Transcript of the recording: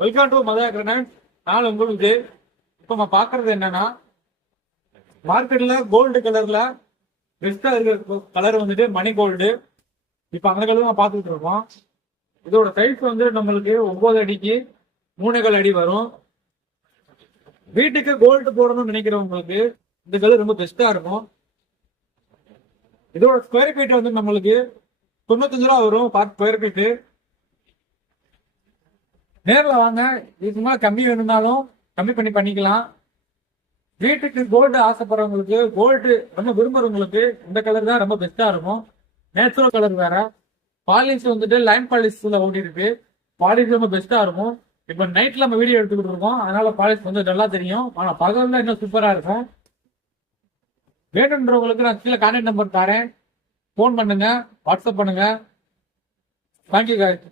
Welcome to Madha granite. நாள் உங்களுக்கு இப்ப நம்ம பாக்குறது என்னன்னா, மார்க்கெட்ல கோல்டு கலர்ல பெஸ்டா இருக்கிற கலர் வந்துட்டு மணி கோல்டு. இப்ப அந்த கலர் நம்ம பாத்துக்கிட்டு இருக்கோம். இதோட சைஸ் வந்து நம்மளுக்கு 9 அடிக்கு 3.25 அடி வரும். வீட்டுக்கு கோல்டு போடணும்னு நினைக்கிறவங்களுக்கு இந்த கலர் ரொம்ப பெஸ்டா இருக்கும். இதோட ஸ்கொயர் ஃபீட் வந்து நம்மளுக்கு 95 ரூபா வரும் பர் ஸ்கொயர் ஃபீட்டு. நேரில் வாங்க, இதுக்கு மேலே கம்மி வேணும்னாலும் கம்மி பண்ணிக்கலாம். வீட்டுக்கு கோல்டு ஆசைப்படுறவங்களுக்கு, கோல்டு ரொம்ப விரும்புறவங்களுக்கு இந்த கலர் தான் ரொம்ப பெஸ்டா இருக்கும். நேச்சுரல் கலர் வேற. பாலிஷ் வந்துட்டு லைன் பாலிஷ்ல ஓடி இருக்கு. பாலிஷ் ரொம்ப பெஸ்டா இருக்கும். இப்ப நைட்ல நம்ம வீடியோ எடுத்துக்கிட்டு இருக்கோம், அதனால பாலிஷ் வந்து நல்லா தெரியும். ஆனா பகல்ல இன்னும் சூப்பரா இருக்கும். வேணுன்றவங்களுக்கு நான் கீழே கான்டாக்ட் நம்பர் தரேன். ஃபோன் பண்ணுங்க, வாட்ஸ்அப் பண்ணுங்க. Thank you guys.